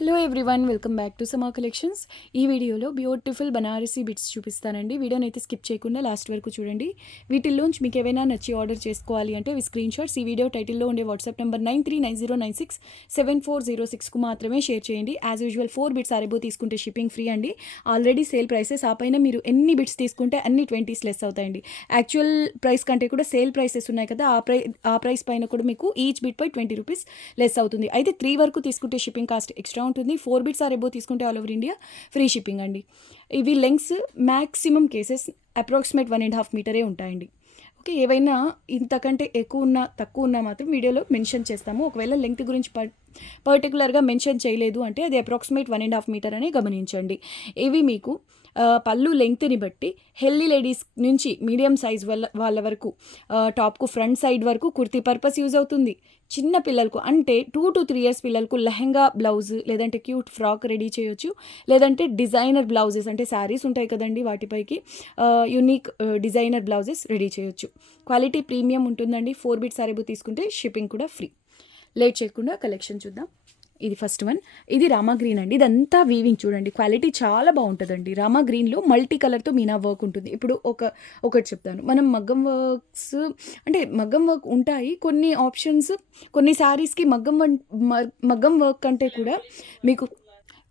Hello everyone, welcome back to సమా collections. ఈ వీడియోలో బ్యూటిఫుల్ బనారసీ బిట్స్ చూపిస్తానండి. వీడియోని అయితే స్కిప్ చేయకుండా లాస్ట్ వరకు చూడండి. వీటిల్లోంచి మీకు ఏవైనా నచ్చి ఆర్డర్ చేసుకోవాలి అంటే స్క్రీన్ షాట్స్ ఈ వీడియో టైటిల్లో ఉండే వాట్సాప్ నెంబర్ 9390967406కు మాత్రమే షేర్ చేయండి. యాజ్ యూజువల్ 4 బిట్స్ అరేబో తీసుకుంటే షిప్పింగ్ ఫ్రీ అండి. ఆల్రెడీ సేల్ ప్రైసెస్, ఆ పైన మీరు ఎన్ని బిట్స్ తీసుకుంటే అన్ని 20s లెస్ అవుతాయండి. యాక్చువల్ ప్రైస్ కంటే కూడా సేల్ ప్రైసెస్ ఉన్నాయి కదా, ఆ ప్రైస్ పైన కూడా మీకు ఈచ్ బిట్ పై 20 రూపీస్ లెస్ అవుతుంది. అయితే 3 వరకు తీసుకుంటే షిప్పింగ్ కాస్ట్ ఎక్స్ట్రా ఉంటుంది. 4 బిట్స్ ఆర్ అబోవ్ తీసుకుంటే all over India free shipping అండి. ఇవి లెంగ్స్ మ్యాక్సిమం కేసెస్ అప్రాక్సిమేట్ 1.5 మీటరే ఉంటాయండి. ఓకే, ఏవైనా ఇంతకంటే ఎక్కువ ఉన్నా తక్కువ ఉన్నా మాత్రం వీడియోలో మెన్షన్ చేస్తాము. ఒకవేళ లెంగ్త్ గురించి పర్టికులర్గా మెన్షన్ చేయలేదు అంటే అది అప్రాక్సిమేట్ 1.5 మీటర్ అని గమనించండి. ఇవి మీకు పళ్ళు లెంగ్త్ని బట్టి హెల్దీ లేడీస్ నుంచి మీడియం సైజ్ వాళ్ళ వరకు టాప్కు ఫ్రంట్ సైడ్ వరకు కుర్తీ పర్పస్ యూజ్ అవుతుంది. చిన్న పిల్లలకు అంటే 2 to 3 years పిల్లలకు లెహంగా బ్లౌజ్ లేదంటే క్యూట్ ఫ్రాక్ రెడీ చేయొచ్చు. లేదంటే డిజైనర్ బ్లౌజెస్ అంటే శారీస్ ఉంటాయి కదండి, వాటిపైకి యూనిక్ డిజైనర్ బ్లౌజెస్ రెడీ చేయొచ్చు. క్వాలిటీ ప్రీమియం ఉంటుందండి. 4 బిట్స్ అరేబు తీసుకుంటే షిప్పింగ్ కూడా ఫ్రీ. లేట్ చేయకుండా కలెక్షన్ చూద్దాం. ఇది ఫస్ట్ వన్. ఇది రామా గ్రీన్ అండి. ఇదంతా వీవింగ్ చూడండి, క్వాలిటీ చాలా బాగుంటుందండి. రామా గ్రీన్లో మల్టీ కలర్తో మీనా వర్క్ ఉంటుంది. ఇప్పుడు ఒకటి చెప్తాను. మనం మగ్గం వర్క్స్ అంటే మగ్గం వర్క్ ఉంటాయి కొన్ని ఆప్షన్స్. కొన్ని శారీస్కి మగ్గం వర్క్ కంటే కూడా మీకు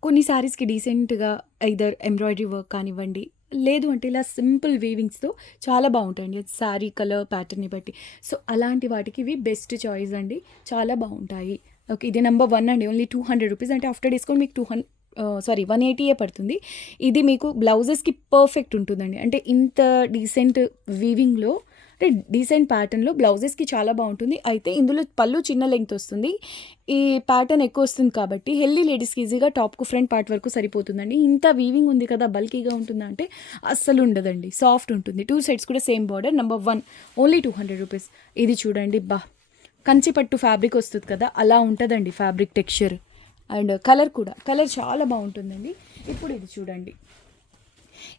కొన్ని శారీస్కి డీసెంట్గా ఐదర్ ఎంబ్రాయిడరీ వర్క్ కానివ్వండి, లేదు అంటే ఇలా సింపుల్ వీవింగ్స్తో చాలా బాగుంటాయండి శారీ కలర్ ప్యాటర్న్ని బట్టి. సో అలాంటి వాటికి ఇవి బెస్ట్ చాయిస్ అండి, చాలా బాగుంటాయి. ఓకే, ఇది నెంబర్ 1 అండి. ఓన్లీ 200 రూపీస్ అంటే ఆఫ్టర్ డిస్కౌంట్ మీకు 180 పడుతుంది. ఇది మీకు బ్లౌజెస్కి పర్ఫెక్ట్ ఉంటుందండి. అంటే ఇంత డీసెంట్ వీవింగ్లో అంటే డీసెంట్ ప్యాటర్న్లో బ్లౌజెస్కి చాలా బాగుంటుంది. అయితే ఇందులో పళ్ళు చిన్న లెంగ్త్ వస్తుంది, ఈ ప్యాటర్న్ ఎక్కువ వస్తుంది కాబట్టి హెల్దీ లేడీస్కి ఈజీగా టాప్కు ఫ్రంట్ పార్ట్ వరకు సరిపోతుందండి. ఇంత వీవింగ్ ఉంది కదా, బల్కీగా ఉంటుందా అంటే అస్సలు ఉండదండి, సాఫ్ట్ ఉంటుంది. 2 సైడ్స్ కూడా same border. Number 1 only 200 rupees. ఇది చూడండి, కంచి పట్టు ఫ్యాబ్రిక్ వస్తుంది కదా, అలా ఉంటుందండి ఫ్యాబ్రిక్ టెక్స్చర్. అండ్ కలర్ చాలా బాగుంటుందండి. ఇప్పుడు ఇది చూడండి,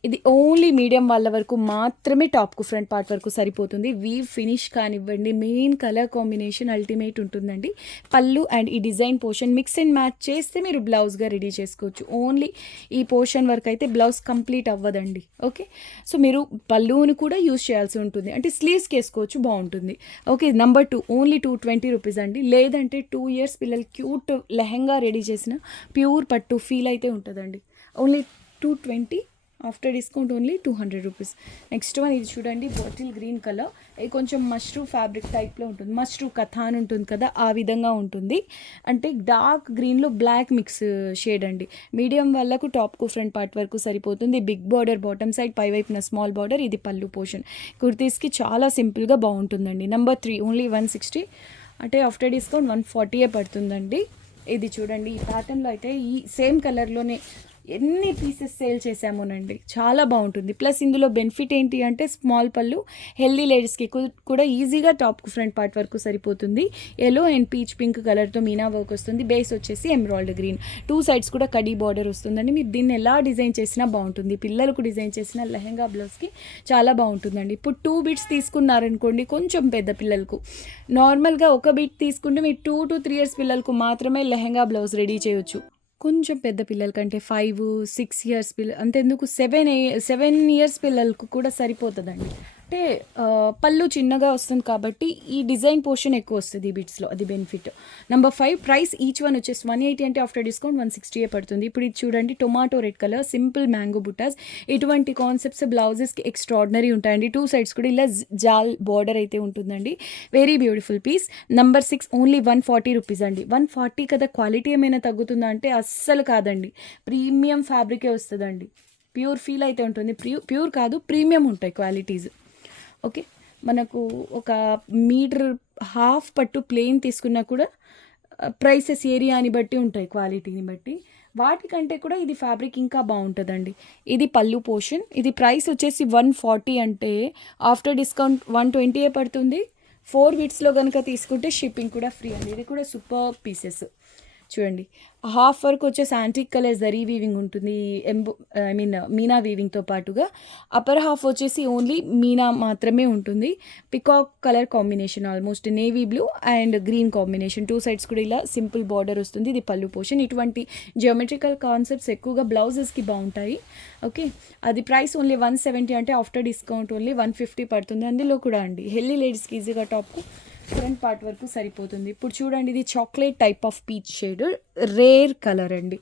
ఇది ఓన్లీ మీడియం వాళ్ళ వరకు మాత్రమే టాప్కు ఫ్రంట్ పార్ట్ వరకు సరిపోతుంది. వీవ్ ఫినిష్ కానివ్వండి, మెయిన్ కలర్ కాంబినేషన్ అల్టిమేట్ ఉంటుందండి. పళ్ళు అండ్ ఈ design portion mix and match చేస్తే మీరు బ్లౌజ్గా రెడీ చేసుకోవచ్చు. ఓన్లీ ఈ పోర్షన్ వరకు అయితే బ్లౌజ్ కంప్లీట్ అవ్వదండి. ఓకే, సో మీరు పళ్ళుని కూడా యూజ్ చేయాల్సి ఉంటుంది, అంటే స్లీవ్స్కి వేసుకోవచ్చు, బాగుంటుంది. ఓకే, నెంబర్ 2 ఓన్లీ 220 రూపీస్ అండి. లేదంటే 2 years పిల్లలు క్యూట్ లెహంగా రెడీ చేసిన ప్యూర్ పట్టు ఫీల్ అయితే ఉంటుందండి. Only 220, after discount only 200 rupees. Next one ఇది చూడండి, బాటిల్ గ్రీన్ కలర్. ఇది కొంచెం మష్రూ ఫ్యాబ్రిక్ టైప్లో ఉంటుంది. మష్రూ కథాన్ ఉంటుంది కదా, ఆ విధంగా ఉంటుంది. అంటే డార్క్ గ్రీన్లో బ్లాక్ మిక్స్ షేడ్ అండి. మీడియం వాళ్ళకు టాప్కు ఫ్రంట్ పార్ట్ వరకు సరిపోతుంది. బిగ్ బార్డర్ బాటమ్ సైడ్, పై వైపున స్మాల్ బార్డర్. ఇది పళ్ళు పోర్షన్. కుర్తీస్కి చాలా సింపుల్గా బాగుంటుందండి. నెంబర్ 3 ఓన్లీ 160, అంటే ఆఫ్టర్ డిస్కౌంట్ 140 పడుతుందండి. ఇది చూడండి, ఈ ప్యాటర్న్లో అయితే ఈ సేమ్ కలర్లోనే ఎన్ని పీసెస్ సేల్ చేసామోనండి, చాలా బాగుంటుంది. ప్లస్ ఇందులో బెనిఫిట్ ఏంటి అంటే స్మాల్ పళ్ళు హెల్దీ లేడీస్కి కూడా ఈజీగా టాప్కు ఫ్రంట్ పార్ట్ వరకు సరిపోతుంది. ఎల్లో అండ్ పీచ్ పింక్ కలర్తో మీనా వర్క్ వస్తుంది. బేస్ వచ్చేసి ఎమరాల్డ్ గ్రీన్. 2 సైడ్స్ కూడా కడీ బార్డర్ వస్తుందండి. మీరు దీన్ని ఎలా డిజైన్ చేసినా బాగుంటుంది. పిల్లలకు డిజైన్ చేసిన లెహంగా బ్లౌజ్కి చాలా బాగుంటుందండి. ఇప్పుడు 2 బిట్స్ తీసుకున్నారనుకోండి, కొంచెం పెద్ద పిల్లలకు నార్మల్గా ఒక బిట్ తీసుకుంటే మీరు 2 to 3 years పిల్లలకు మాత్రమే లెహంగా బ్లౌజ్ రెడీ చేయొచ్చు. కొంచెం పెద్ద పిల్లలకంటే 5, 6 years అంతెందుకు 7 years పిల్లలకు కూడా సరిపోతుందండి. అంటే పళ్ళు చిన్నగా వస్తుంది కాబట్టి ఈ డిజైన్ పోర్షన్ ఎక్కువ వస్తుంది ఈ బిట్స్లో, అది benefit. Number 5 price each one వచ్చేసి 180 అంటే ఆఫ్టర్ డిస్కౌంట్ 160 పడుతుంది. ఇప్పుడు ఇది చూడండి, tomato red colour simple mango బుటాస్. ఇటువంటి కాన్సెప్ట్స్ బ్లౌజెస్కి ఎక్స్ట్రాడినరీ ఉంటాయండి. 2 సైడ్స్ కూడా ఇలా జాల్ బార్డర్ అయితే ఉంటుందండి. Very beautiful piece. Number 6 only 140 rupees అండి. 140 కదా, క్వాలిటీ ఏమైనా తగ్గుతుందా అంటే అస్సలు కాదండి. ప్రీమియం ఫ్యాబ్రికే వస్తుందండి. ప్యూర్ ఫీల్ అయితే ఉంటుంది. ప్యూర్ కాదు, ప్రీమియం ఉంటాయి క్వాలిటీస్. ఓకే, మనకు 1.5 మీటర్ పట్టు ప్లెయిన్ తీసుకున్నా కూడా ప్రైసెస్ ఏరియాని బట్టి ఉంటాయి, క్వాలిటీని బట్టి. వాటికంటే కూడా ఇది ఫ్యాబ్రిక్ ఇంకా బాగుంటుందండి. ఇది పళ్ళు పోర్షన్. ఇది ప్రైస్ వచ్చేసి 140 అంటే ఆఫ్టర్ డిస్కౌంట్ 120 పడుతుంది. 4 బిట్స్లో కనుక తీసుకుంటే షిప్పింగ్ కూడా ఫ్రీ అండి. ఇది కూడా సూపర్ పీసెస్, చూడండి హాఫ్ వర్క్ వచ్చేసి యాంటిక్ కలర్ జరీ వీవింగ్ ఉంటుంది, మీనా వీవింగ్తో పాటుగా. అప్పర్ హాఫ్ వచ్చేసి ఓన్లీ మీనా మాత్రమే ఉంటుంది. Peacock colour combination, almost navy blue and green combination. 2 sides కూడా ఇలా సింపుల్ బార్డర్ వస్తుంది. ఇది పళ్ళు పోర్షన్. ఇటువంటి జియోమెట్రికల్ కాన్సెప్ట్స్ ఎక్కువగా బ్లౌజెస్కి బాగుంటాయి. ఓకే, అది ప్రైస్ ఓన్లీ 170, అంటే ఆఫ్టర్ డిస్కౌంట్ ఓన్లీ 150 పడుతుంది. అందులో కూడా అండి హెల్దీ లేడీస్కి ఈజీగా టాప్కు ఫ్రంట్ పార్ట్ వరకు సరిపోతుంది. ఇప్పుడు చూడండి, ఇది chocolate type of peach shade, rare colour అండి.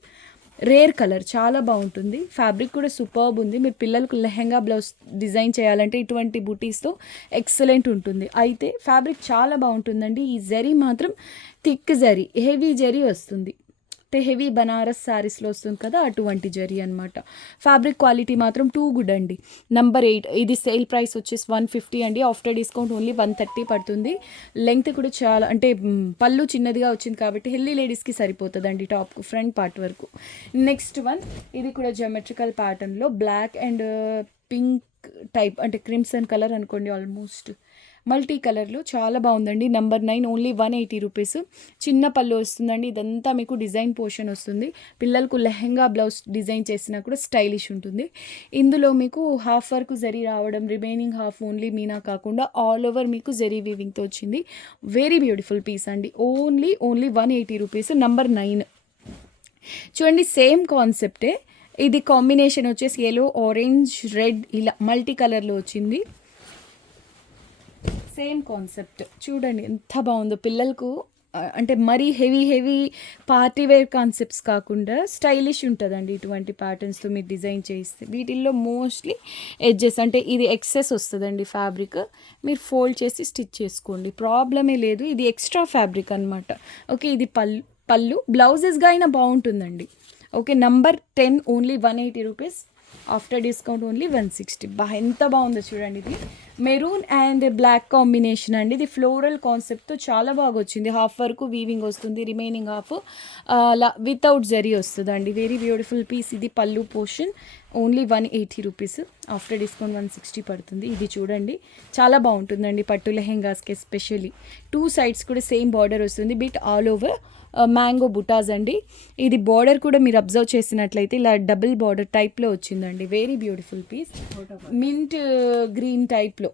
రేర్ కలర్ చాలా బాగుంటుంది. ఫ్యాబ్రిక్ కూడా సూపర్బ్ ఉంది. మీరు పిల్లలకు లెహెంగా బ్లౌజ్ డిజైన్ చేయాలంటే ఇటువంటి బూటీస్తో ఎక్సలెంట్ ఉంటుంది. అయితే ఫ్యాబ్రిక్ చాలా బాగుంటుందండి. ఈ జరీ మాత్రం థిక్ జరీ, హెవీ జరీ వస్తుంది. అంటే హెవీ బనారస్ శారీస్లో వస్తుంది కదా, అటువంటి జరీ అనమాట. ఫ్యాబ్రిక్ క్వాలిటీ మాత్రం టూ గుడ్ అండి. నెంబర్ 8, ఇది సేల్ ప్రైస్ వచ్చేసి 150 అండి. ఆఫ్టర్ డిస్కౌంట్ ఓన్లీ 130 పడుతుంది. లెంగ్త్ కూడా చాలా, అంటే పళ్ళు చిన్నదిగా వచ్చింది కాబట్టి హెల్దీ లేడీస్కి సరిపోతుందండి టాప్కు ఫ్రంట్ పార్ట్ వరకు. నెక్స్ట్ వన్, ఇది కూడా జియోమెట్రికల్ ప్యాటర్న్లో బ్లాక్ అండ్ పింక్ టైప్, అంటే క్రిమ్సన్ కలర్ అనుకోండి, ఆల్మోస్ట్ మల్టీ కలర్లో చాలా బాగుందండి. Number 9 only 180 rupees. చిన్న పళ్ళు వస్తుందండి. ఇదంతా మీకు డిజైన్ పోర్షన్ వస్తుంది. పిల్లలకు లెహెంగా బ్లౌజ్ డిజైన్ చేసినా కూడా స్టైలిష్ ఉంటుంది. ఇందులో మీకు హాఫ్ వరకు జరీ రావడం, రిమైనింగ్ హాఫ్ ఓన్లీ మీనా కాకుండా ఆల్ ఓవర్ మీకు జరీ వీవింగ్తో వచ్చింది. వెరీ బ్యూటిఫుల్ పీస్ అండి. Only 180 rupees. నెంబర్ 9 చూడండి, సేమ్ కాన్సెప్టే. ఇది కాంబినేషన్ వచ్చేసి ఎల్లో, ఆరెంజ్, రెడ్ ఇలా మల్టీ కలర్లో వచ్చింది. సేమ్ కాన్సెప్ట్ చూడండి ఎంత బాగుందో. పిల్లలకు అంటే మరీ హెవీ పార్టీ వేర్ కాన్సెప్ట్స్ కాకుండా స్టైలిష్ ఉంటుందండి ఇటువంటి ప్యాటర్న్స్తో మీరు డిజైన్ చేస్తే. వీటిల్లో మోస్ట్లీ ఎడ్జెస్, అంటే ఇది ఎక్సెస్ వస్తుందండి ఫ్యాబ్రిక్, మీరు ఫోల్డ్ చేసి స్టిచ్ చేసుకోండి, ప్రాబ్లమే లేదు. ఇది ఎక్స్ట్రా ఫ్యాబ్రిక్ అనమాట. ఓకే, ఇది పళ్ళు బ్లౌజెస్గా అయినా బాగుంటుందండి. Okay, number 10 only 180 rupees. After discount only 160. ఎంత బాగుందో చూడండి. ఇది మెరూన్ అండ్ బ్లాక్ కాంబినేషన్ అండి. ఇది ఫ్లోరల్ కాన్సెప్ట్తో చాలా బాగా వచ్చింది. హాఫ్ వరకు వీవింగ్ వస్తుంది, రిమైనింగ్ హాఫ్ వితౌట్ జరీ వస్తుంది అండి. Very beautiful piece. ఇది పళ్ళు portion. Only 180 rupees. After discount 160 పడుతుంది. ఇది చూడండి చాలా బాగుంటుందండి పట్టు లెహెంగాస్కి ఎస్పెషల్లీ. 2 సైడ్స్ కూడా సేమ్ బార్డర్ వస్తుంది, బిట్ ఆల్ ఓవర్ మ్యాంగో బుటాస్ అండి. ఇది బార్డర్ కూడా మీరు అబ్జర్వ్ చేసినట్లయితే ఇలా డబుల్ బార్డర్ టైప్లో వచ్చిందండి. Very beautiful piece. Mint green టైప్లో,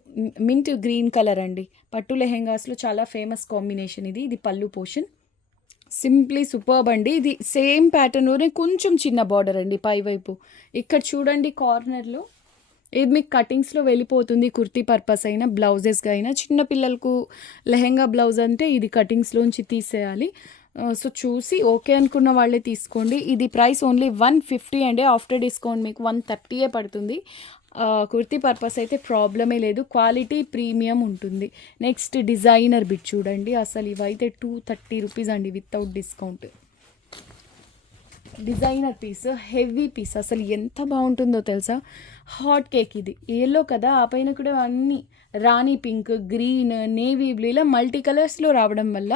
మింట్ గ్రీన్ కలర్ అండి. పట్టు లెహెంగాస్లో చాలా ఫేమస్ కాంబినేషన్ ఇది. ఇది పళ్ళు పోర్షన్. సింప్లీ సూపర్బ్ అండి. ఇది సేమ్ ప్యాటర్న్లోనే కొంచెం చిన్న బార్డర్ అండి పైవైపు. ఇక్కడ చూడండి కార్నర్లో, ఇది మీకు కటింగ్స్లో వెళ్ళిపోతుంది. కుర్తీ పర్పస్ అయినా బ్లౌజెస్గా అయినా. చిన్నపిల్లలకు లెహెంగా బ్లౌజ్ అంటే ఇది కటింగ్స్లోంచి తీసేయాలి. సో చూసి ఓకే అనుకున్న వాళ్ళే తీసుకోండి. ఇది ప్రైస్ ఓన్లీ 150 అండి. ఆఫ్టర్ డిస్కౌంట్ మీకు 130 పడుతుంది. కుర్తీ పర్పస్ అయితే ప్రాబ్లమే లేదు. క్వాలిటీ ప్రీమియం ఉంటుంది. నెక్స్ట్ డిజైనర్ బిట్ చూడండి. అసలు ఇవైతే 230 రూపీస్ అండి without discount. Designer piece, heavy piece, అసలు ఎంత బాగుంటుందో తెలుసా. Hot cake. ఇది ఎల్లో కదా, ఆ పైన కూడా అన్నీ రాణి పింక్, గ్రీన్, నేవీ బ్లూ ఇలా మల్టీ కలర్స్లో రావడం వల్ల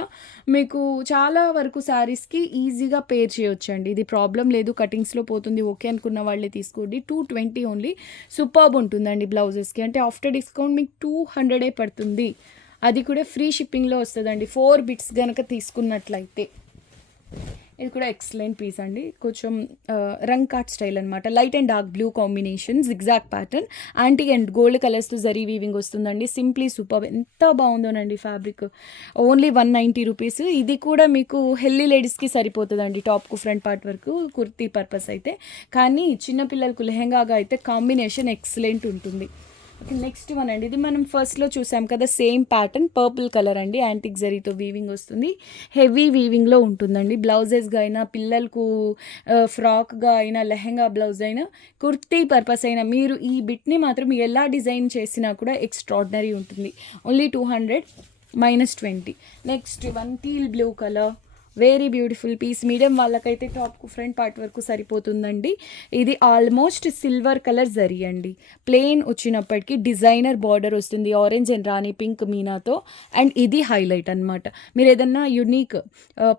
మీకు చాలా వరకు శారీస్కి ఈజీగా పేర్ చేయొచ్చండి. ఇది ప్రాబ్లం లేదు, కటింగ్స్లో పోతుంది. ఓకే అనుకున్న వాళ్ళే తీసుకోండి. 220 ఓన్లీ. సూపర్బ్ ఉంటుందండి బ్లౌజెస్కి. అంటే ఆఫ్టర్ డిస్కౌంట్ మీకు 200 పడుతుంది. అది కూడా ఫ్రీ షిప్పింగ్లో వస్తుందండి 4 బిట్స్ కనుక తీసుకున్నట్లయితే. ఇది కూడా ఎక్సలెంట్ పీస్ అండి. కొంచెం రంగ్ కార్ట్ స్టైల్ అనమాట. Light and dark blue combination, zigzag pattern, antique and gold కలర్స్తో జరీ వీవింగ్ వస్తుందండి. Simply super. ఎంత బాగుందోనండి ఫ్యాబ్రిక్. Only 190 rupees. ఇది కూడా మీకు హెల్దీ లేడీస్కి సరిపోతుందండి టాప్కు ఫ్రంట్ పార్ట్ వరకు, కుర్తీ పర్పస్ అయితే. కానీ చిన్నపిల్లలకు లెహెంగాగా అయితే కాంబినేషన్ ఎక్సలెంట్ ఉంటుంది. ఓకే, నెక్స్ట్ వన్ అండి. ఇది మనం ఫస్ట్లో చూసాం కదా, సేమ్ ప్యాటర్న్, పర్పుల్ కలర్ అండి. యాంటిక్ జరీతో వీవింగ్ వస్తుంది. హెవీ వీవింగ్లో ఉంటుందండి. బ్లౌజెస్గా అయినా, పిల్లలకు ఫ్రాక్గా అయినా, లెహెంగా బ్లౌజ్ అయినా, కుర్తీ పర్పస్ అయినా, మీరు ఈ బిట్ని మాత్రం ఎలా డిజైన్ చేసినా కూడా ఎక్స్ట్రాడినరీ ఉంటుంది. Only 200 -20. Next one, teal blue colour, very beautiful piece. Medium వాళ్ళకైతే టాప్కు ఫ్రంట్ పార్ట్ వరకు సరిపోతుందండి. ఇది ఆల్మోస్ట్ సిల్వర్ కలర్ జరీ అండి. ప్లెయిన్ వచ్చినప్పటికీ డిజైనర్ బార్డర్ వస్తుంది, ఆరెంజ్ అండ్ రాణి పింక్ మీనాతో. అండ్ ఇది హైలైట్ అనమాట. మీరు ఏదన్నా యునిక్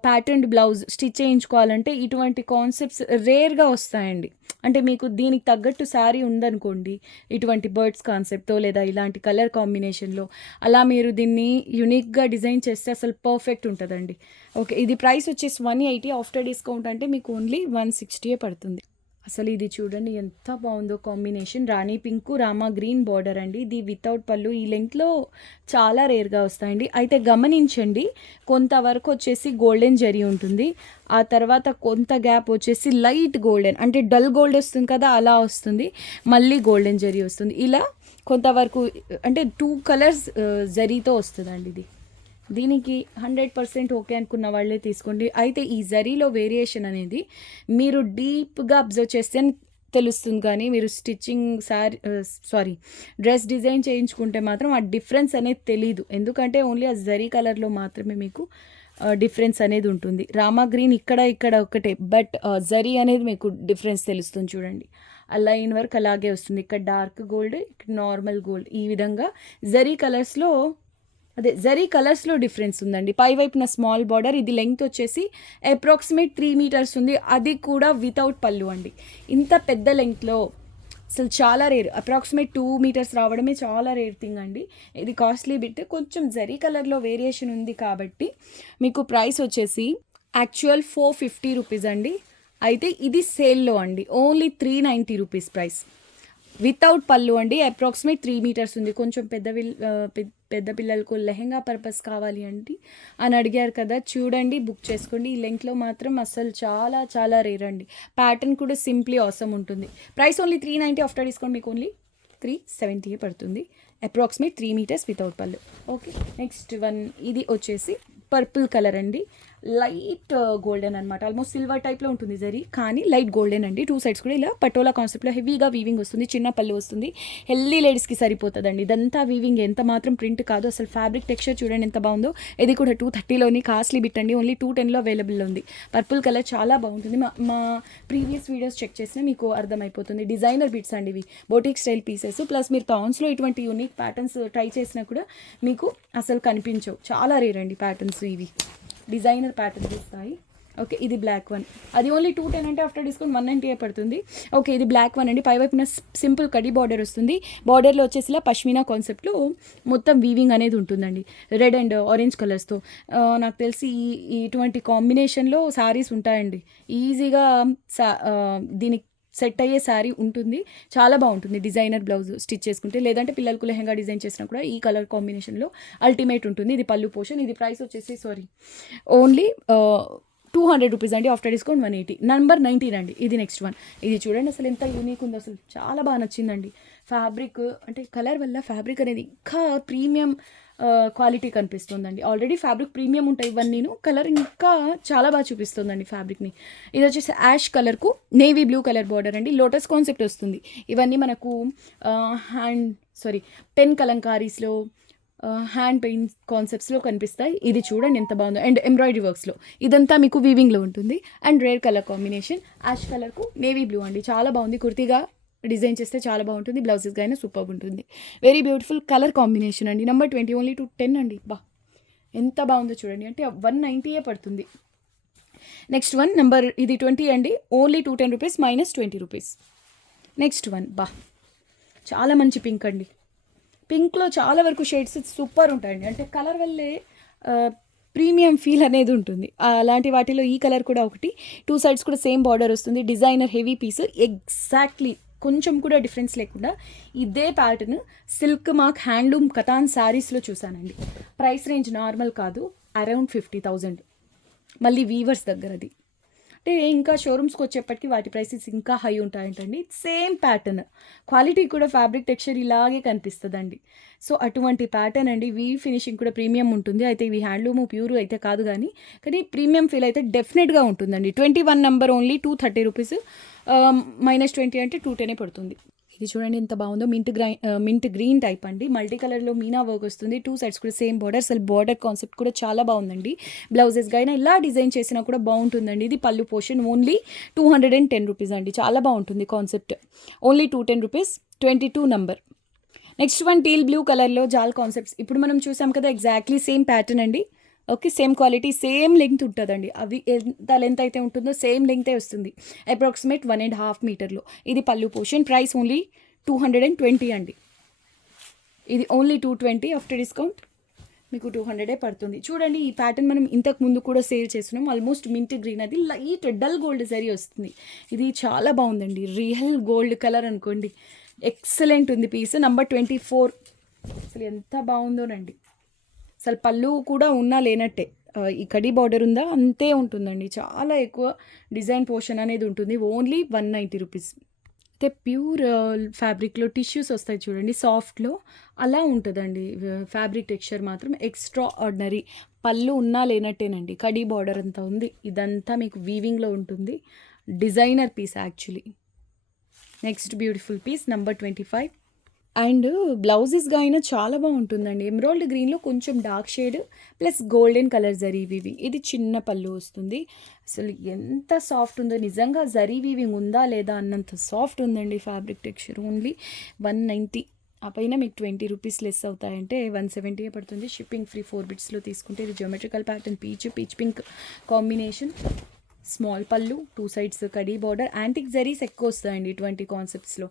ప్యాటర్న్డ్ బ్లౌజ్ స్టిచ్ చేయించుకోవాలంటే ఇటువంటి కాన్సెప్ట్స్ రేర్గా వస్తాయండి. అంటే మీకు దీనికి తగ్గట్టు శారీ ఉందనుకోండి, ఇటువంటి బర్డ్స్ కాన్సెప్ట్తో లేదా ఇలాంటి కలర్ కాంబినేషన్లో, అలా మీరు దీన్ని యూనిక్గా డిజైన్ చేస్తే అసలు పర్ఫెక్ట్ ఉంటుందండి. ఓకే, ఇది ప్రైస్ వచ్చేసి 180, ఆఫ్టర్ డిస్కౌంట్ అంటే మీకు ఓన్లీ 160 పడుతుంది. అసలు ఇది చూడండి ఎంత బాగుందో కాంబినేషన్. రాణి పింక్ రామా గ్రీన్ బార్డర్ అండి. ఇది వితౌట్ పళ్ళు. ఈ లెంగ్త్లో చాలా రేర్గా వస్తాయండి. అయితే గమనించండి, కొంతవరకు వచ్చేసి గోల్డెన్ జరీ ఉంటుంది, ఆ తర్వాత కొంత గ్యాప్ వచ్చేసి లైట్ గోల్డెన్, అంటే డల్ గోల్డ్ వస్తుంది కదా అలా వస్తుంది, మళ్ళీ గోల్డెన్ జరీ వస్తుంది. ఇలా కొంతవరకు అంటే 2 కలర్స్ జరీతో వస్తుందండి ఇది. దీనికి 100% ఓకే అనుకున్న వాళ్ళే తీసుకోండి. అయితే ఈ జరీలో వేరియేషన్ అనేది మీరు డీప్గా అబ్జర్వ్ చేస్తే తెలుస్తుంది, కానీ మీరు స్టిచ్చింగ్ డ్రెస్ డిజైన్ చేయించుకుంటే మాత్రం ఆ డిఫరెన్స్ అనేది తెలీదు. ఎందుకంటే ఓన్లీ ఆ జరీ కలర్లో మాత్రమే మీకు డిఫరెన్స్ అనేది ఉంటుంది. రామా గ్రీన్ ఇక్కడ ఒకటే, బట్ జరీ అనేది మీకు డిఫరెన్స్ తెలుస్తుంది చూడండి. ఆ లైన్ వర్క్ అలాగే వస్తుంది. ఇక్కడ డార్క్ గోల్డ్, ఇక్కడ నార్మల్ గోల్డ్, ఈ విధంగా జరీ కలర్స్లో డిఫరెన్స్ ఉందండి. పై వైపున స్మాల్ బార్డర్, ఇది లెంగ్త్ వచ్చేసి అప్రాక్సిమేట్ 3 మీటర్స్ ఉంది, అది కూడా వితౌట్ పళ్ళు అండి. ఇంత పెద్ద లెంగ్త్లో అసలు చాలా రేర్, అప్రాక్సిమేట్ 2 మీటర్స్ రావడమే చాలా రేర్ థింగ్ అండి. ఇది కాస్ట్లీ బిట్, కొంచెం జరీ కలర్లో వేరియేషన్ ఉంది కాబట్టి మీకు ప్రైస్ వచ్చేసి యాక్చువల్ 450 రూపీస్ అండి. అయితే ఇది సేల్లో అండి, ఓన్లీ 390 రూపీస్ ప్రైస్, వితౌట్ పళ్ళు అండి. అప్రాక్సిమేట్ 3 మీటర్స్ ఉంది. కొంచెం పెద్ద పిల్లలకు లెహెంగా పర్పస్ కావాలి అండి అని అడిగారు కదా, చూడండి బుక్ చేసుకోండి. ఈ లెంగ్త్లో మాత్రం అసలు చాలా చాలా రేర్ అండి. ప్యాటర్న్ కూడా సింప్లీ ఆసమ్ ఉంటుంది. ప్రైస్ ఓన్లీ 390, ఆఫ్టర్ డిస్కౌంట్ మీకు ఓన్లీ 370 పడుతుంది. అప్రాక్సిమేట్ 3 మీటర్స్ వితౌట్ పళ్ళు. ఓకే, నెక్స్ట్ వన్ ఇది వచ్చేసి పర్పుల్ కలర్ అండి. లైట్ గోల్డెన్ అనమాట, ఆల్మోస్ట్ సిల్వర్ టైప్లో ఉంటుంది జరీ, కానీ లైట్ గోల్డెన్ అండి. 2 సైడ్స్ కూడా ఇలా పటోలా కాన్సెప్ట్లో హెవీగా వీవింగ్ వస్తుంది, చిన్న పళ్ళు వస్తుంది, హెల్దీ లేడీస్కి సరిపోతుందండి. ఇదంతా వీవింగ్, ఎంత మాత్రం ప్రింట్ కాదు. అసలు ఫ్యాబ్రిక్ టెక్స్చర్ చూడండి ఎంత బాగుందో. ఇది కూడా 230లోని కాస్ట్లీ బిట్ అండి, ఓన్లీ 210లో అవైలబుల్ ఉంది. పర్పుల్ కలర్ చాలా బాగుంటుంది. మా ప్రీవియస్ వీడియోస్ చెక్ చేసినా మీకు అర్థమైపోతుంది. డిజైనర్ బిట్స్ అండి ఇవి, బోటిక్ స్టైల్ పీసెస్. ప్లస్ మీరు టాన్స్లో ఇటువంటి యూనిక్ ప్యాటర్న్స్ ట్రై చేసినా కూడా మీకు అసలు కనిపించవు, చాలా రేర్ అండి ప్యాటర్న్స్ ఇవి, డిజైనర్ ప్యాటర్న్స్ ఇస్తాయి. ఓకే, ఇది బ్లాక్ వన్, అది ఓన్లీ 210 అంటే ఆఫ్టర్ డిస్కౌంట్ 190 పడుతుంది. ఓకే, ఇది బ్లాక్ వన్ అండి. పై వైపున సింపుల్ కడి బార్డర్ వస్తుంది, బార్డర్లో వచ్చేసి ఇలా పష్మినా కాన్సెప్ట్లో మొత్తం వీవింగ్ అనేది ఉంటుందండి, రెడ్ అండ్ ఆరెంజ్ కలర్స్తో. నాకు తెలిసి ఇటువంటి కాంబినేషన్లో శారీస్ ఉంటాయండి, ఈజీగా దీనికి సెట్ అయ్యే శారీ ఉంటుంది, చాలా బాగుంటుంది. డిజైనర్ బ్లౌజ్ స్టిచ్ చేసుకుంటే, లేదంటే పిల్లలకు లెహంగా డిజైన్ చేసినా కూడా ఈ కలర్ కాంబినేషన్లో అల్టిమేట్ ఉంటుంది. ఇది పళ్ళు పోర్షన్. ఇది ప్రైస్ వచ్చేసి ఓన్లీ 200 రూపీస్ అండి, ఆఫ్టర్ డిస్కౌంట్ 180. నెంబర్ 19 అండి, ఇది నెక్స్ట్ వన్. ఇది చూడండి అసలు ఎంత యూనిక్ ఉందో, అసలు చాలా బాగా నచ్చిందండి. ఫ్యాబ్రిక్ అంటే కలర్ వల్ల ఫ్యాబ్రిక్ అనేది ఇంకా ప్రీమియం క్వాలిటీ కనిపిస్తుందండి. ఆల్రెడీ ఫ్యాబ్రిక్ ప్రీమియం ఉంటాయి ఇవన్నీ, కలర్ ఇంకా చాలా బాగా చూపిస్తుందండి ఫ్యాబ్రిక్ని. ఇది వచ్చేసి యాష్ కలర్కు నేవీ బ్లూ కలర్ బార్డర్ అండి, లోటస్ కాన్సెప్ట్ వస్తుంది. ఇవన్నీ మనకు పెన్ కలంకారీస్లో, హ్యాండ్ పెయింట్ కాన్సెప్ట్స్లో కనిపిస్తాయి. ఇది చూడండి ఎంత బాగుందో, అండ్ ఎంబ్రాయిడరీ వర్క్స్లో, ఇదంతా మీకు వీవింగ్లో ఉంటుంది. And rare colour combination, ash కలర్కు నేవీ బ్లూ అండి, చాలా బాగుంది. కుర్తీగా డిజైన్ చేస్తే చాలా బాగుంటుంది, బ్లౌజెస్గా అయినా సూపర్ ఉంటుంది. వెరీ బ్యూటిఫుల్ కలర్ కాంబినేషన్ అండి. నెంబర్ 20 ఓన్లీ 210 అండి. ఎంత బాగుందో చూడండి, అంటే 190 పడుతుంది. నెక్స్ట్ వన్ నెంబర్ ఇది 20 అండి, only 210 rupees minus 20 rupees. Next one చాలా మంచి పింక్ అండి. పింక్లో చాలా వరకు షేడ్స్ సూపర్ ఉంటాయండి, అంటే కలర్ వల్లే ప్రీమియం ఫీల్ అనేది ఉంటుంది. అలాంటి వాటిలో ఈ కలర్ కూడా ఒకటి. 2 సైడ్స్ కూడా సేమ్ బార్డర్ వస్తుంది, డిజైనర్ హెవీ పీస్, ఎగ్జాక్ట్లీ కొంచెం కూడా డిఫరెన్స్ లేకుండా ఇదే pattern silk mark handloom katan శారీస్లో చూసానండి. ప్రైస్ రేంజ్ నార్మల్ కాదు, అరౌండ్ 50,000, మళ్ళీ వీవర్స్ దగ్గర అది. అంటే ఇంకా షోరూమ్స్కి వచ్చేప్పటికి వాటి ప్రైసెస్ ఇంకా హై ఉంటాయంటండి. సేమ్ ప్యాటర్న్, క్వాలిటీ కూడా ఫ్యాబ్రిక్ టెక్స్చర్ ఇలాగే కనిపిస్తుందండి. సో అటువంటి ప్యాటర్న్ అండి. వీవ్ ఫినిషింగ్ కూడా ప్రీమియం ఉంటుంది. అయితే ఇవి హ్యాండ్లూమ్ ప్యూర్ అయితే కాదు, కానీ ప్రీమియం ఫీల్ అయితే డెఫినెట్గా ఉంటుందండి. 21 నెంబర్ ఓన్లీ 230 రూపీస్, మైనస్ 20 అంటే 210 పడుతుంది. ఇది చూడండి ఎంత బాగుందో, మింట్ గ్రీన్ టైప్ అండి, మల్టీ కలర్లో మీనా వర్క్ వస్తుంది. 2 సైడ్స్ కూడా సేమ్ బార్డర్, అసలు బార్డర్ కాన్సెప్ట్ కూడా చాలా బాగుందండి. బ్లౌజెస్గా అయినా ఇలా డిజైన్ చేసినా కూడా బాగుంటుందండి. ఇది పళ్ళు పోర్షన్, ఓన్లీ 210 రూపీస్ అండి, చాలా బాగుంటుంది concept, only 210 rupees. 22 number. Next one teal blue కలర్లో జాల్ కాన్సెప్ట్స్. ఇప్పుడు మనం చూసాం కదా, ఎగ్జాక్ట్లీ సేమ్ ప్యాటర్న్ అండి. Okay. Same quality, same length ఉంటదండి. అవి ఎంత లెంత్ అయితే ఉంటుందో సేమ్ లెంగ్తే వస్తుంది. అప్రాక్సిమేట్ 1.5 మీటర్‌లో. ఇది పల్లు పోర్షన్. ప్రైస్ ఓన్లీ 220 అండి. ఇది ఓన్లీ 220 ఆఫ్టర్ డిస్కౌంట్ మీకు 200 పడుతుంది. చూడండి ఈ ప్యాటర్న్ మనం ఇంతకు ముందు కూడా సేల్ చేస్తున్నాం. ఆల్మోస్ట్ మింట్ గ్రీన్, అది లైట్ డల్ గోల్డ్ జరీ వస్తుంది. ఇది చాలా బాగుందండి. రియల్ గోల్డ్ కలర్ అనుకోండి. ఎక్సలెంట్ ఉంది పీస్. నంబర్ 24. అసలు ఎంత బాగుందోనండి. అసలు పళ్ళు కూడా ఉన్నా లేనట్టే. ఈ కడీ బార్డర్ ఉందా అంతే ఉంటుందండి. చాలా ఎక్కువ డిజైన్ పోర్షన్ అనేది ఉంటుంది. Only 190 rupees. అయితే ప్యూర్ ఫ్యాబ్రిక్లో టిష్యూస్ వస్తాయి చూడండి, సాఫ్ట్లో అలా ఉంటుందండి. ఫ్యాబ్రిక్ టెక్స్చర్ మాత్రం ఎక్స్ట్రా ఆర్డినరీ. పళ్ళు ఉన్నా లేనట్టేనండి. కడీ బార్డర్ అంతా ఉంది. ఇదంతా మీకు వీవింగ్లో ఉంటుంది. Designer piece actually. Next beautiful piece number 25. And బ్లౌజెస్గా అయినా చాలా బాగుంటుందండి. ఎమరాల్డ్ గ్రీన్లో కొంచెం dark shade plus golden colour zari weaving. ఇది చిన్న పళ్ళు వస్తుంది. అసలు ఎంత సాఫ్ట్ ఉందో, నిజంగా జరీ వీవింగ్ ఉందా లేదా అన్నంత సాఫ్ట్ ఉందండి ఫ్యాబ్రిక్ టెక్స్చర్. ఓన్లీ 190. ఆ పైన మీకు 20 రూపీస్ లెస్ అవుతాయంటే 170 పడుతుంది. షిప్పింగ్ ఫ్రీ 4 బిట్స్లో తీసుకుంటే. ఇది geometrical pattern, peach pink combination. Small పళ్ళు, 2 sides khadi border. Antique zaris ఎక్కువ వస్తాయండి ఇటువంటి కాన్సెప్ట్స్లో.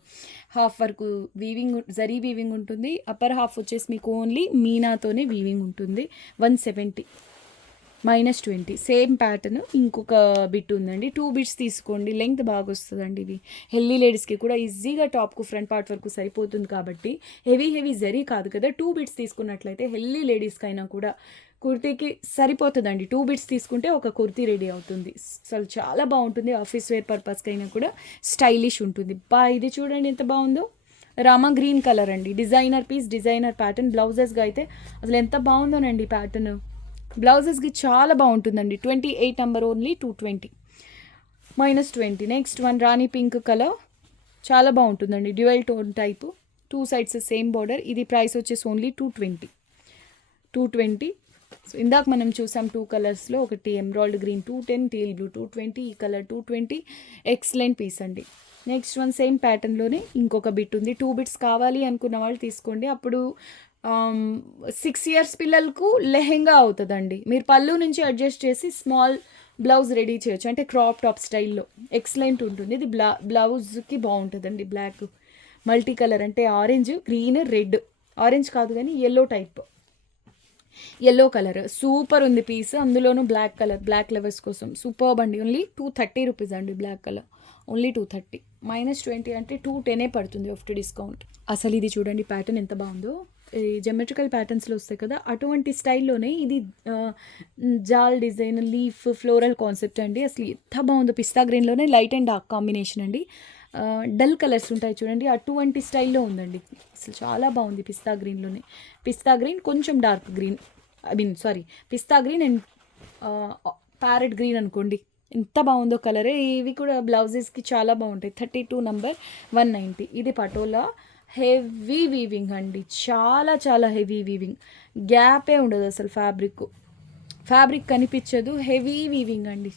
హాఫ్ వరకు వీవింగ్, జరీ వీవింగ్ ఉంటుంది. అప్పర్ హాఫ్ వచ్చేసి మీకు ఓన్లీ మీనాతోనే వీవింగ్ ఉంటుంది. 170 -20. సేమ్ ప్యాటర్న్ ఇంకొక బిట్ ఉందండి. 2 బిట్స్ తీసుకోండి. లెంగ్త్ బాగా వస్తుందండి. ఇవి హెల్దీ లేడీస్కి కూడా ఈజీగా టాప్కు ఫ్రంట్ పార్ట్ వరకు సరిపోతుంది కాబట్టి హెవీ జరీ కాదు కదా. 2 బిట్స్ తీసుకున్నట్లయితే హెల్దీ లేడీస్కైనా కూడా కుర్తీకి సరిపోతుందండి. 2 బిట్స్ తీసుకుంటే ఒక కుర్తీ రెడీ అవుతుంది. అసలు చాలా బాగుంటుంది. ఆఫీస్ వేర్ పర్పస్కి అయినా కూడా స్టైలిష్ ఉంటుంది. ఇది చూడండి ఎంత బాగుందో. రామా గ్రీన్ కలర్ అండి. Designer piece, designer pattern. బ్లౌజెస్గా అయితే అసలు ఎంత బాగుందోనండి ప్యాటర్న్. బ్లౌజెస్కి చాలా బాగుంటుందండి. 28 number only 220 -20. Next one rani pink colour. చాలా బాగుంటుందండి. Dual tone type, 2 sides same border. ఇది ప్రైస్ వచ్చేసి ఓన్లీ 220. సో ఇందాక మనం చూసాం 2 కలర్స్లో. ఒకటి ఎమరాల్డ్ గ్రీన్ 210, టీల్ బ్లూ 220, ఈ కలర్ 220. ఎక్సలెంట్ పీస్ అండి. నెక్స్ట్ వన్ సేమ్ ప్యాటర్న్లోనే ఇంకొక బిట్ ఉంది. 2 బిట్స్ కావాలి అనుకున్న వాళ్ళు తీసుకోండి. అప్పుడు 6 ఇయర్స్ పిల్లలకు లెహెంగా అవుతుందండి. మీరు పళ్ళు నుంచి అడ్జస్ట్ చేసి స్మాల్ బ్లౌజ్ రెడీ చేయొచ్చు. అంటే క్రాప్ టాప్ స్టైల్లో ఎక్సలెంట్ ఉంటుంది. ఇది బ్లౌజ్కి బాగుంటుందండి. బ్లాక్ మల్టీ కలర్, అంటే ఆరెంజ్, గ్రీన్, రెడ్. ఆరెంజ్ కాదు కానీ ఎల్లో కలర్. సూపర్ ఉంది పీస్. అందులోనూ బ్లాక్ కలర్, బ్లాక్ లవర్స్ కోసం సూపర్బ్ అండి. ఓన్లీ 230 రూపీస్ అండి. Black colour only 230. -20 అంటే 210 పడుతుంది ఆఫ్టర్ డిస్కౌంట్. అసలు ఇది చూడండి ప్యాటర్న్ ఎంత బాగుందో. ఈ జెమెట్రికల్ ప్యాటర్న్స్లో వస్తాయి కదా, అటువంటి స్టైల్లోనే ఇది జాల్ డిజైన్, లీఫ్, ఫ్లోరల్ కాన్సెప్ట్ అండి. అసలు ఎంత బాగుందో. పిస్తా గ్రీన్లోనే లైట్ అండ్ డార్క్ కాంబినేషన్ అండి. డల్ కలర్స్ ఉంటాయి చూడండి, అటువంటి స్టైల్లో ఉందండి. అసలు చాలా బాగుంది. పిస్తా గ్రీన్లోనే. పిస్తా గ్రీన్, కొంచెం dark green, pista green and parrot green అనుకోండి. ఎంత బాగుందో కలరే. ఇవి కూడా బ్లౌజెస్కి చాలా బాగుంటాయి. 32 నెంబర్ 190. ఇది పటోలా హెవీ వీవింగ్ అండి. చాలా హెవీ వీవింగ్. గ్యాపే ఉండదు అసలు. ఫ్యాబ్రిక్ కనిపించదు. హెవీ వీవింగ్ అండి.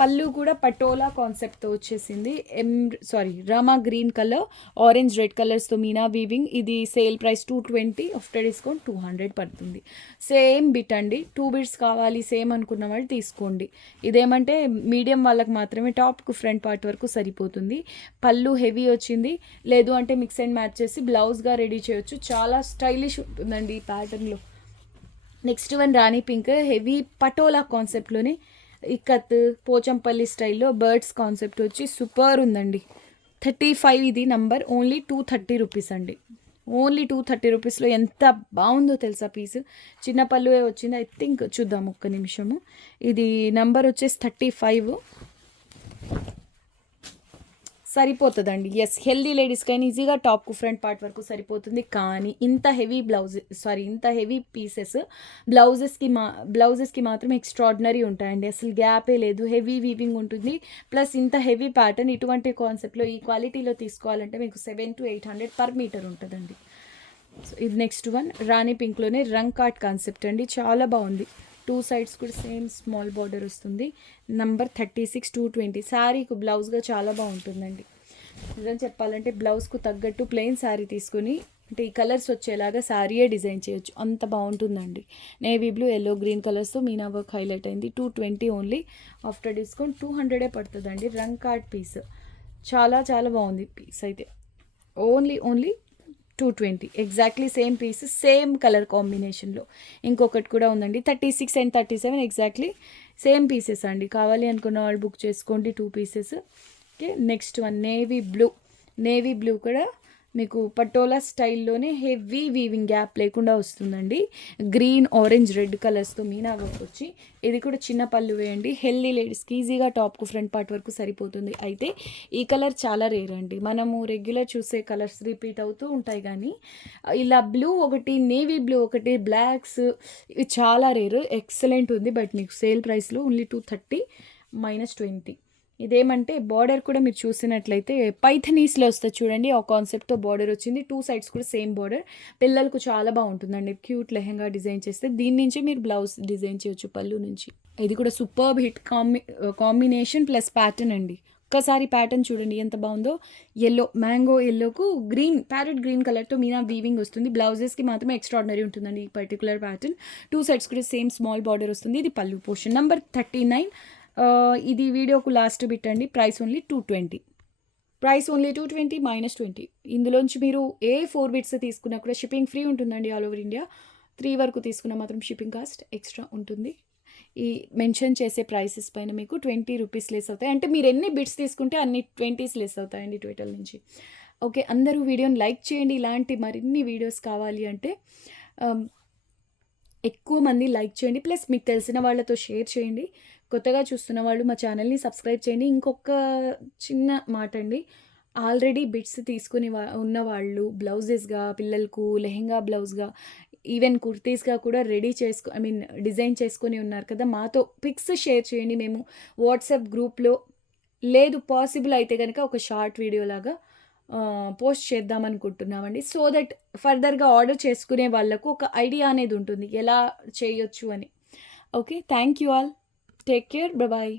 పళ్ళు కూడా పటోలా కాన్సెప్ట్తో వచ్చేసింది. Rama green colour, orange, red కలర్స్తో మీనా వీవింగ్. ఇది సేల్ ప్రైస్ 220, ఆఫ్టర్ డిస్కౌంట్ 200 పడుతుంది. సేమ్ బిట్ అండి. 2 బిట్స్ కావాలి సేమ్ అనుకున్న వాళ్ళు తీసుకోండి. ఇదేమంటే మీడియం వాళ్ళకి మాత్రమే, టాప్కు ఫ్రంట్ పార్ట్ వరకు సరిపోతుంది. పళ్ళు హెవీ వచ్చింది, లేదు అంటే మిక్స్ అండ్ మ్యాచ్ చేసి బ్లౌజ్గా రెడీ చేయొచ్చు. చాలా స్టైలిష్ ఉంటుందండి ఈ ప్యాటర్న్లో. Next one rani pink, heavy patola కాన్సెప్ట్లోనే ikat, Pochampally స్టైల్లో బర్డ్స్ కాన్సెప్ట్ వచ్చి సూపర్ ఉందండి. 35 ఇది నంబర్. ఓన్లీ 230 రూపీస్ అండి. ఓన్లీ 230 రూపీస్లో ఎంత బాగుందో తెలుసా పీస్. చిన్న పళ్ళువే వచ్చింది. ఐ థింక్ చూద్దాం ఒక్క నిమిషము. ఇది నంబర్ వచ్చేసి 35 సరిపోతుందండి. ఎస్, హెల్దీ లేడీస్కైనా ఈజీగా టాప్కు ఫ్రంట్ పార్ట్ వరకు సరిపోతుంది. కానీ ఇంత హెవీ పీసెస్ బ్లౌజెస్కి మాత్రం ఎక్స్ట్రాడినరీ ఉంటాయండి. అసలు గ్యాపే లేదు. హెవీ వీవింగ్ ఉంటుంది. ప్లస్ ఇంత హెవీ ప్యాటర్న్ ఇటువంటి కాన్సెప్ట్లో ఈ క్వాలిటీలో తీసుకోవాలంటే మీకు 700 to 800 per మీటర్ ఉంటుందండి. సో ఇది నెక్స్ట్ వన్ రాణి పింక్లోనే రంగ్ కార్ట్ కాన్సెప్ట్ అండి. చాలా బాగుంది. 2 సైడ్స్ కూడా సేమ్ స్మాల్ బార్డర్ వస్తుంది. నంబర్ 36 220. శారీకు బ్లౌజ్గా చాలా బాగుంటుందండి. నిజం చెప్పాలంటే బ్లౌజ్కు తగ్గట్టు ప్లెయిన్ శారీ తీసుకొని అంటే ఈ కలర్స్ వచ్చేలాగా శారీయే డిజైన్ చేయొచ్చు, అంత బాగుంటుందండి. నేవీ బ్లూ, ఎల్లో, గ్రీన్ కలర్స్తో మీనా వర్క్ హైలైట్ అయింది. 220 ఓన్లీ, ఆఫ్టర్ డిస్కౌంట్ 200 పడుతుందండి. రంగ్ కార్డ్ పీస్ చాలా చాలా బాగుంది. పీస్ అయితే only 220, exactly same piece, same colour కాంబినేషన్లో. ఇంకొకటి కూడా ఉందండి, 36 అండ్ 37 ఎగ్జాక్ట్లీ సేమ్ పీసెస్ అండి. కావాలి అనుకున్న వాళ్ళు బుక్ చేసుకోండి 2 pieces. Okay, next one navy blue కూడా మీకు పటోలా స్టైల్లోనే హెవీ వీవింగ్ గ్యాప్ లేకుండా వస్తుందండి. గ్రీన్, ఆరెంజ్, రెడ్ కలర్స్తో మీనా వర్క్ వచ్చి, ఇది కూడా చిన్న పళ్ళు వేయండి. హెల్దీ లేడీస్కి ఈజీగా టాప్కు ఫ్రంట్ పార్ట్ వరకు సరిపోతుంది. అయితే ఈ కలర్ చాలా రేర్ అండి, మనము రెగ్యులర్ చూసే కలర్స్ రిపీట్ అవుతూ ఉంటాయి, కానీ ఇలా బ్లూ ఒకటి, నేవీ బ్లూ ఒకటి, బ్లాక్స్ ఇవి చాలా రేర్. ఎక్సలెంట్ ఉంది, బట్ మీకు సేల్ ప్రైస్లో ఓన్లీ 230 -20. ఇదేమంటే బార్డర్ కూడా మీరు చూసినట్లయితే పైథనీస్లో వస్తుంది చూడండి, ఆ కాన్సెప్ట్తో బార్డర్ వచ్చింది. 2 సైడ్స్ కూడా సేమ్ బార్డర్. పిల్లలకు చాలా బాగుంటుందండి, క్యూట్ లెహంగా డిజైన్ చేస్తే. దీని నుంచి మీరు బ్లౌజ్ డిజైన్ చేయొచ్చు పళ్ళు నుంచి. ఇది కూడా superb hit combination plus pattern అండి. ఒక్కసారి ప్యాటర్న్ చూడండి ఎంత బాగుందో. ఎల్లో, మ్యాంగో ఎల్లోకు గ్రీన్, ప్యారెట్ గ్రీన్ కలర్తో మీనా వీవింగ్ వస్తుంది. బ్లౌజెస్కి మాత్రమే ఎక్స్ట్రాడినరీ ఉంటుందండి ఈ పర్టికులర్ ప్యాటర్న్. 2 సైడ్స్ కూడా సేమ్ స్మాల్ బార్డర్ వస్తుంది. ఇది పళ్ళు పోర్షన్. నంబర్ 39. ఇది వీడియోకు లాస్ట్ బిట్ అండి. Price only 220. -20. ఇందులోంచి మీరు ఏ 4 బిట్స్ తీసుకున్నా కూడా షిప్పింగ్ ఫ్రీ ఉంటుందండి ఆల్ ఓవర్ ఇండియా. 3 వరకు తీసుకున్నా మాత్రం షిప్పింగ్ కాస్ట్ ఎక్స్ట్రా ఉంటుంది. ఈ మెన్షన్ చేసే ప్రైసెస్ పైన మీకు 20 రూపీస్ లెస్ అవుతాయి. అంటే మీరు ఎన్ని బిట్స్ తీసుకుంటే అన్ని 20s లెస్ అవుతాయండి ట్విటర్ నుంచి. ఓకే, అందరూ వీడియోని లైక్ చేయండి. ఇలాంటి మరిన్ని వీడియోస్ కావాలి అంటే ఎక్కువ మంది లైక్ చేయండి, ప్లస్ మీకు తెలిసిన వాళ్ళతో షేర్ చేయండి. కొత్తగా చూస్తున్న వాళ్ళు మా ఛానల్ని సబ్స్క్రైబ్ చేయండి. ఇంకొక చిన్న మాట అండి, ఆల్రెడీ బిట్స్ తీసుకుని ఉన్నవాళ్ళు బ్లౌజెస్గా, పిల్లలకు లెహెంగా బ్లౌజ్గా, ఈవెన్ కుర్తీస్గా కూడా రెడీ డిజైన్ చేసుకొని ఉన్నారు కదా, మాతో పిక్స్ షేర్ చేయండి. మేము వాట్సాప్ గ్రూప్లో, లేదు పాసిబుల్ అయితే కనుక ఒక షార్ట్ వీడియో లాగా పోస్ట్ చేద్దాం అనుకుంటున్నామండి. సో దట్ ఫర్దర్గా ఆర్డర్ చేసుకునే వాళ్ళకు ఒక ఐడియా అనేది ఉంటుంది ఎలా చేయొచ్చు అని. Okay, thank you all, take care, bye.